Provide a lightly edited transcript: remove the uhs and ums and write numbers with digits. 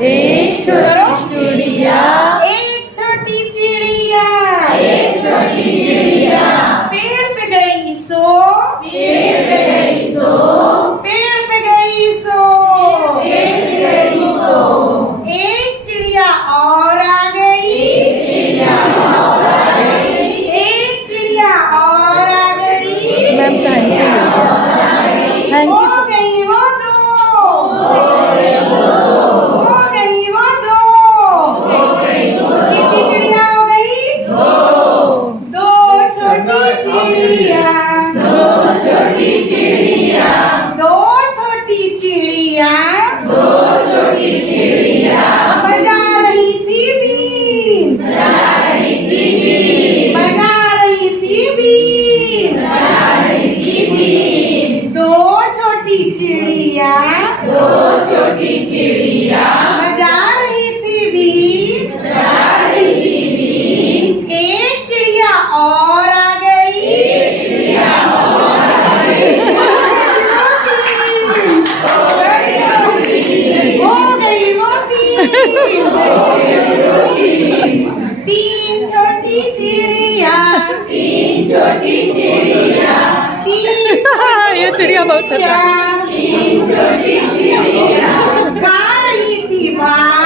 एक छोटी चिड़िया, एक छोटी चिड़िया, एक छोटी चिड़िया, पेड़ पे गई सो, पेड़ पे गई सो, पेड़ पे गई सो, पेड़ पे गई सो, एक चिड़िया और आ गई, एक चिड़िया और आ गई, एक चिड़िया और आ गई, मैम थैंक यू थैंक हो यू गई वो दो, हो गई हो गई वो दो, कितनी चिड़िया हो गई? दो छोटी चिड़िया, दो छोटी चिड़िया, दो छोटी चिड़िया, दो छोटी चिड़िया, बजा रही थी बीन, बजा रही थी बीन, बजा रही थी बीन, बजा रही थी बीन, दो छोटी चिड़िया, दो छोटी चिड़िया, बजा रही थी बीन, बजा रही थी बीन, एक चिड़िया और आ गई, एक चिड़िया और आ गई, हो गई वो तीन छोटी चिड़िया, तीन छोटी चिड़िया, तीन ये चिड़िया बहुत सर तीन छोटी चिड़िया, खा रही थी भात,